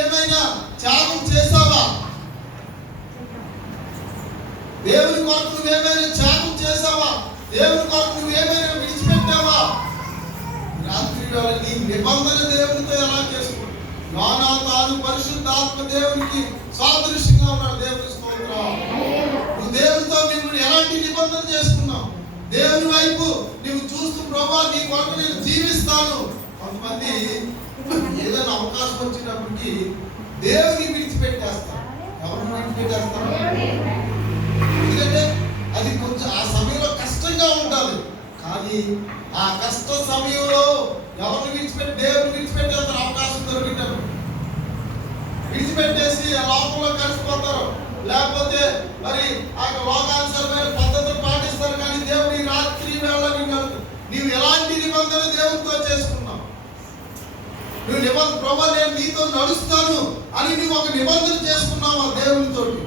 ఏమైనా త్యాగం చేసావా? దేవుని కొరకు నువ్వేమైనా త్యాగం చేసావా? దేవుని కొరకు నువ్వేమైనా విడిచిపెట్టావా? రాత్రి వేళ నీ నిబంధన దేవునితో ఎలా చేసుకో? తాను పరిశుద్ధాత్మ దేవునికి సాదృశ్యంగా ఉన్నాడు. దేవుని స్తోత్రం. నువ్వు దేవునితో నువ్వు ఎలాంటి నిబంధన చేసుకున్నావు? దేవుని వైపు నువ్వు చూస్తూ ప్రభువా నీ కొరకు నేను జీవిస్తాను. కొంతమంది ఏదైనా అవకాశం వచ్చినప్పటికీ దేవుని విడిచిపెట్టేస్తారు. ఎవరిని విడిచిపెట్టేస్తారు? ఎందుకంటే అది కొంచెం ఆ సమయంలో కష్టంగా ఉంటుంది. కానీ ఆ కష్ట సమయంలో ఎవరిని విడిచిపెట్టి దేవుని విడిచిపెట్టేస్తారు. అవకాశం దొరికినప్పుడు విడిచిపెట్టేసి ఆ లోకంలో కలిసిపోతారు. లేకపోతే మరి ఆ లోకానుసరమైన పద్ధతులు పాటిస్తారు. కానీ దేవుని రాత్రి వేళ నీవు ఎలాంటి నిబంధన దేవునితో చేసుకున్నావు? నువ్వు నిబంధన ప్రభు నేను నీతో నడుస్తాను అని నువ్వు ఒక నిబంధన చేసుకున్నావు ఆ దేవునితోటి.